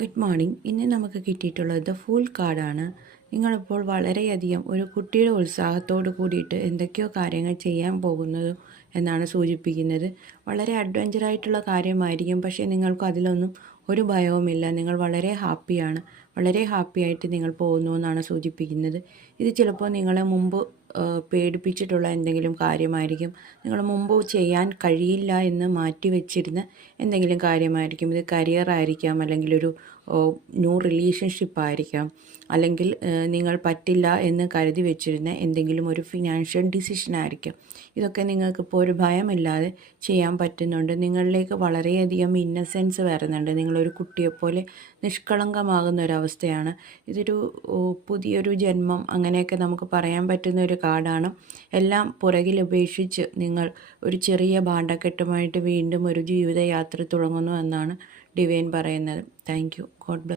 Good morning. ഇന്ന് നമുക്ക് കിട്ടിയിട്ടുള്ളത് ഫുൾ കാർഡാണ്. നിങ്ങളിപ്പോൾ വളരെയധികം ഒരു കുട്ടിയുടെ ഉത്സാഹത്തോട് കൂടിയിട്ട് എന്തൊക്കെയോ കാര്യങ്ങൾ ചെയ്യാൻ പോകുന്നത് എന്നാണ് സൂചിപ്പിക്കുന്നത്. വളരെ അഡ്വഞ്ചറായിട്ടുള്ള കാര്യമായിരിക്കും, പക്ഷേ നിങ്ങൾക്ക് അതിലൊന്നും ഒരു ഭയവുമില്ല. നിങ്ങൾ വളരെ ഹാപ്പിയാണ്, വളരെ ഹാപ്പിയായിട്ട് നിങ്ങൾ പോകുന്നു എന്നാണ് സൂചിപ്പിക്കുന്നത്. ഇത് ചിലപ്പോൾ നിങ്ങളെ മുമ്പ് പേടിപ്പിച്ചിട്ടുള്ള എന്തെങ്കിലും കാര്യമായിരിക്കും. നിങ്ങൾ മുമ്പ് ചെയ്യാൻ കഴിയില്ല എന്ന് മാറ്റി വെച്ചിരുന്ന എന്തെങ്കിലും കാര്യമായിരിക്കും. ഇത് കരിയർ ആയിരിക്കാം, അല്ലെങ്കിൽ ഒരു ന്യൂ റിലേഷൻഷിപ്പ് ആയിരിക്കാം, അല്ലെങ്കിൽ നിങ്ങൾ പറ്റില്ല എന്ന് കരുതി വെച്ചിരുന്ന എന്തെങ്കിലും ഒരു ഫിനാൻഷ്യൽ ഡിസിഷൻ ആയിരിക്കാം. ഇതൊക്കെ നിങ്ങൾക്കിപ്പോൾ ഒരു ഭയമില്ലാതെ ചെയ്യാൻ പറ്റുന്നുണ്ട്. നിങ്ങളിലേക്ക് വളരെയധികം ഇന്നസെൻസ് വരുന്നുണ്ട്. നിങ്ങളൊരു കുട്ടിയെപ്പോലെ നിഷ്കളങ്കമാകുന്ന ഒരവസ്ഥയാണ്. ഇതൊരു പുതിയൊരു ജന്മം അങ്ങനെയൊക്കെ നമുക്ക് പറയാൻ പറ്റുന്ന ഒരു കാർഡാണ്. എല്ലാം പുറകിൽ ഉപേക്ഷിച്ച് നിങ്ങൾ ഒരു ചെറിയ ഭാണ്ഡക്കെട്ടുമായിട്ട് വീണ്ടും ഒരു ജീവിതയാത്ര തുടങ്ങുന്നു എന്നാണ് ഡിവൈൻ പറയുന്നത്. Thank you. God bless.